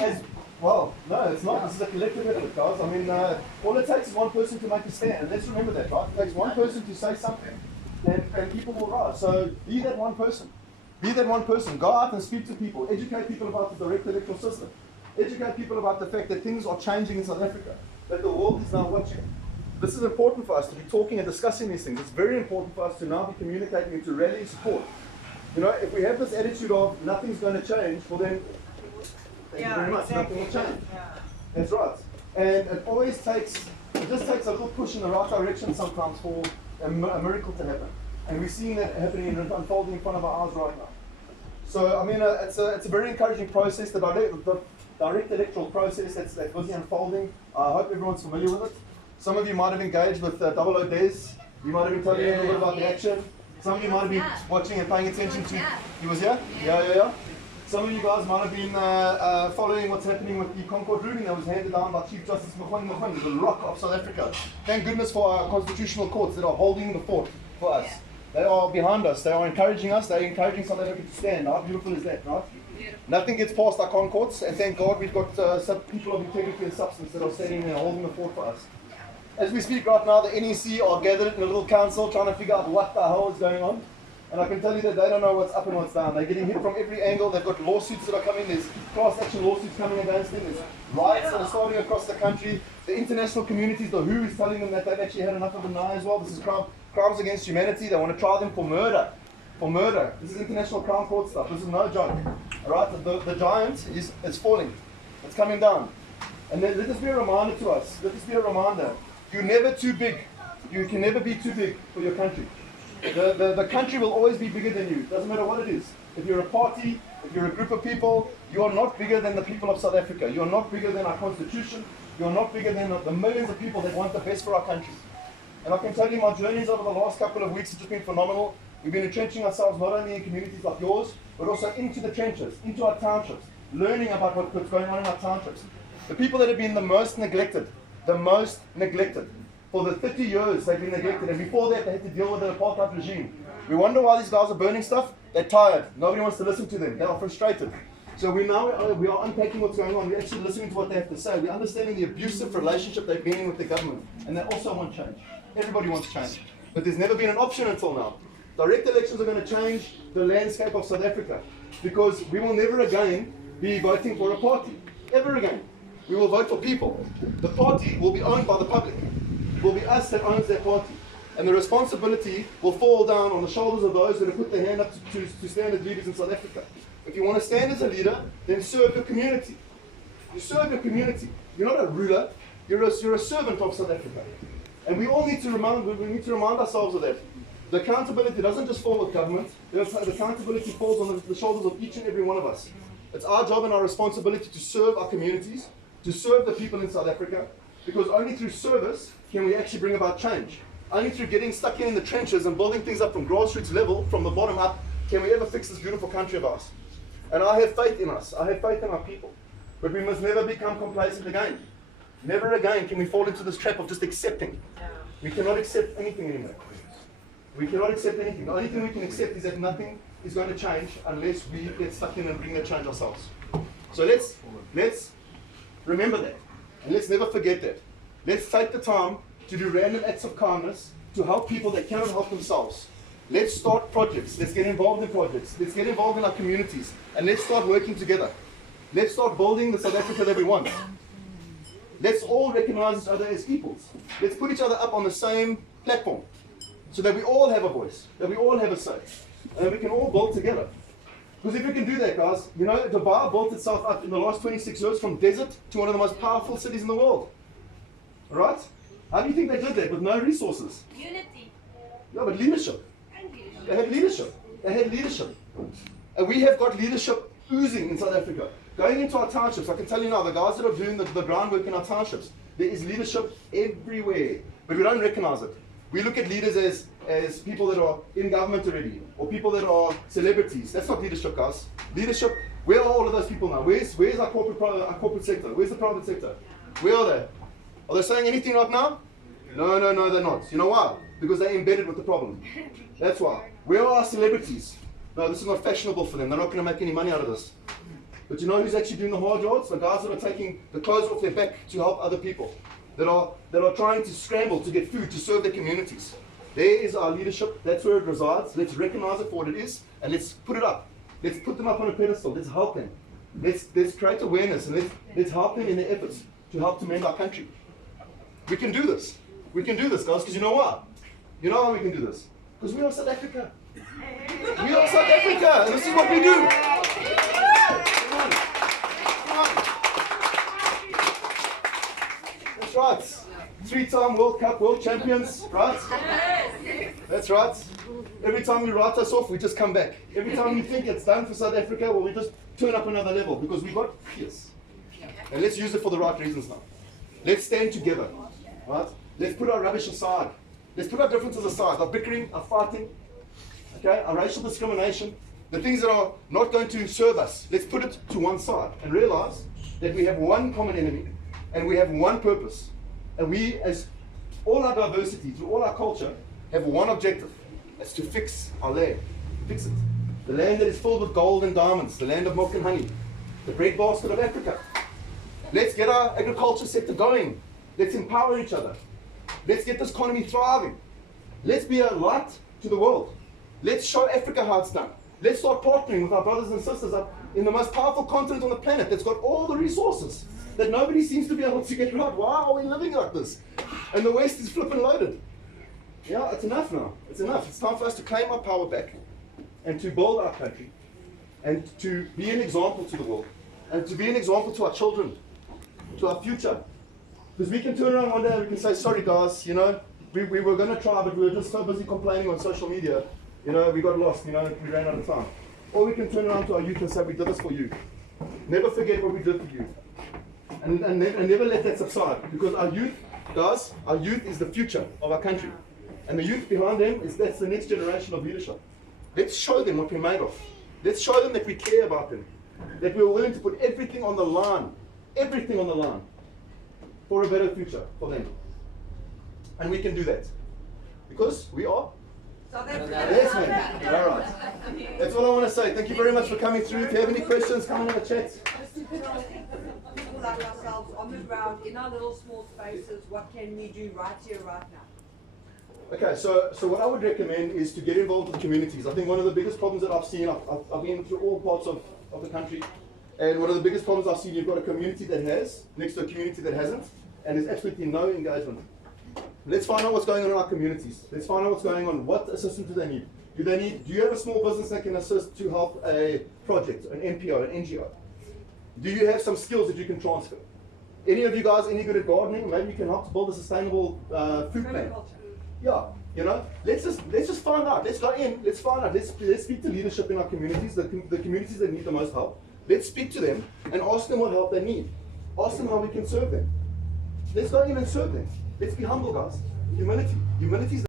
as well, no, it's not. This is a collective effort, guys. I mean, all it takes is one person to make a stand. And let's remember that, right? It takes one person to say something, and people will rise. So be that one person. Be that one person. Go out and speak to people. Educate people about the direct electoral system. Educate people about the fact that things are changing in South Africa, that the world is now watching. This is important for us to be talking and discussing these things. It's very important for us to now be communicating and to rally support. You know, if we have this attitude of nothing's going to change, well then, thank you very much, exactly. nothing will change. Yeah. That's right. And it just takes a little push in the right direction sometimes for a miracle to happen. And we're seeing that happening and unfolding in front of our eyes right now. So, I mean, it's a very encouraging process, the direct electoral process that's busy unfolding. I hope everyone's familiar with it. Some of you might have engaged with Double O Des. You might have been telling you a little bit about the action. Some of you might have been watching and paying attention to. He was here? Yeah. Some of you guys might have been following what's happening with the Concord ruling that was handed down by Chief Justice Mogoeng, the rock of South Africa. Thank goodness for our constitutional courts that are holding the fort for us. They are behind us. They are encouraging us. They're encouraging South Africa to stand. How beautiful is that, right? Nothing gets past our courts, and thank God we've got some people of integrity and substance that are standing there holding the fort for us. As we speak right now, the NEC are gathered in a little council trying to figure out what the hell is going on. And I can tell you that they don't know what's up and what's down. They're getting hit from every angle. They've got lawsuits that are coming. There's class action lawsuits coming against them. There's riots that are starting across the country. The international communities, the WHO is telling them that they've actually had enough of the now as well. This is crimes against humanity. They want to try them for murder. For murder. This is international crown court stuff. This is no joke. All right? The giant is falling. It's coming down. And then let this be a reminder to us. Let this be a reminder. You're never too big. You can never be too big for your country. The country will always be bigger than you. Doesn't matter what it is. If you're a party, if you're a group of people, you are not bigger than the people of South Africa. You are not bigger than our constitution. You are not bigger than the millions of people that want the best for our country. And I can tell you my journeys over the last couple of weeks have just been phenomenal. We've been entrenching ourselves not only in communities like yours, but also into the trenches, into our townships, learning about what's going on in our townships. The people that have been the most neglected, for the 30 years they've been neglected, and before that they had to deal with the apartheid regime. We wonder why these guys are burning stuff. They're tired. Nobody wants to listen to them. They are frustrated. So we are unpacking what's going on. We're actually listening to what they have to say. We're understanding the abusive relationship they've been in with the government, and they also want change. Everybody wants change, but there's never been an option until now. Direct elections are going to change the landscape of South Africa, because we will never again be voting for a party. Ever again. We will vote for people. The party will be owned by the public. It will be us that owns that party. And the responsibility will fall down on the shoulders of those that have put their hand up to stand as leaders in South Africa. If you want to stand as a leader, then serve your community. You serve your community. You're not a ruler. You're a servant of South Africa. And we all need to remind ourselves of that. The accountability doesn't just fall with government. The accountability falls on the shoulders of each and every one of us. It's our job and our responsibility to serve our communities, to serve the people in South Africa, because only through service can we actually bring about change. Only through getting stuck in the trenches and building things up from grassroots level, from the bottom up, can we ever fix this beautiful country of ours. And I have faith in us. I have faith in our people. But we must never become complacent again. Never again can we fall into this trap of just accepting. We cannot accept anything anymore. We cannot accept anything. The only thing we can accept is that nothing is going to change unless we get stuck in and bring that change ourselves. So let's remember that. And let's never forget that. Let's take the time to do random acts of kindness to help people that cannot help themselves. Let's start projects. Let's get involved in projects. Let's get involved in our communities. And let's start working together. Let's start building the South Africa that we want. Let's all recognize each other as equals. Let's put each other up on the same platform so that we all have a voice, that we all have a say, and that we can all build together. Because if we can do that, guys, you know, Dubai built itself up in the last 26 years from desert to one of the most powerful cities in the world. All right? How do you think they did that with no resources? Unity. No, but leadership. And leadership. They had leadership. They had leadership. And we have got leadership oozing in South Africa. Going into our townships, I can tell you now, the guys that are doing the groundwork in our townships, there is leadership everywhere. But we don't recognize it. We look at leaders as people that are in government already, or people that are celebrities. That's not leadership, guys. Leadership, where are all of those people now? Where's our corporate sector? Where's the private sector? Where are they? Are they saying anything right now? No, they're not. You know why? Because they're embedded with the problem. That's why. Where are our celebrities? No, this is not fashionable for them. They're not going to make any money out of this. But you know who's actually doing the hard yards? The guys that are taking the clothes off their back to help other people, that are trying to scramble to get food to serve their communities. There is our leadership. That's where it resides. Let's recognize it for what it is, and let's put it up. Let's put them up on a pedestal. Let's help them. Let's create awareness, and let's help them in their efforts to help to mend our country. We can do this. We can do this, guys, because you know what? You know how we can do this? Because we are South Africa. We are South Africa, and this is what we do. Come on. Come on. That's right. 3-time World Cup world champions, right? That's right. Every time you write us off, we just come back. Every time you think it's done for South Africa, well, we just turn up another level because we got fierce. And let's use it for the right reasons now. Let's stand together, right? Let's put our rubbish aside. Let's put our differences aside, our bickering, our fighting, okay, our racial discrimination, the things that are not going to serve us. Let's put it to one side and realize that we have one common enemy and we have one purpose. And we, as all our diversity, through all our culture, have one objective. It's to fix our land. Fix it. The land that is filled with gold and diamonds, the land of milk and honey, the breadbasket of Africa. Let's get our agriculture sector going. Let's empower each other. Let's get this economy thriving. Let's be a light to the world. Let's show Africa how it's done. Let's start partnering with our brothers and sisters up in the most powerful continent on the planet that's got all the resources that nobody seems to be able to get right. Why are we living like this? And the West is flipping loaded. Yeah, it's enough now. It's enough. It's time for us to claim our power back and to build our country and to be an example to the world and to be an example to our children, to our future. Because we can turn around one day and we can say, sorry guys, you know, we were going to try, but we were just so busy complaining on social media, you know, we got lost, you know, we ran out of time. Or we can turn around to our youth and say, we did this for you. Never forget what we did for you. And never let that subside. Because our youth, guys, our youth is the future of our country. And the youth behind them, that's the next generation of leadership. Let's show them what we're made of. Let's show them that we care about them. That we're willing to put everything on the line for a better future for them. And we can do that. Because we are South Africa. Yes, man. All right. That's all I want to say. Thank you very much for coming through. If you have any questions, come and have a chat. People like ourselves on the ground, in our little small spaces, what can we do right here, right now? Okay, so what I would recommend is to get involved with communities. I think one of the biggest problems that I've seen, I've been through all parts of the country, and one of the biggest problems I've seen, you've got a community that has, next to a community that hasn't, and there's absolutely no engagement. Let's find out what's going on in our communities. Let's find out what's going on. What assistance do they need? Do you have a small business that can assist to help a project, an NPO, an NGO? Do you have some skills that you can transfer? Any of you guys any good at gardening? Maybe you can help to build a sustainable food plan. Yeah, you know, let's just find out. Let's go in. Let's find out. Let's speak to leadership in our communities, the communities that need the most help. Let's speak to them and ask them what help they need. Ask them how we can serve them. Let's go in and serve them. Let's be humble, guys. Humility. Humility is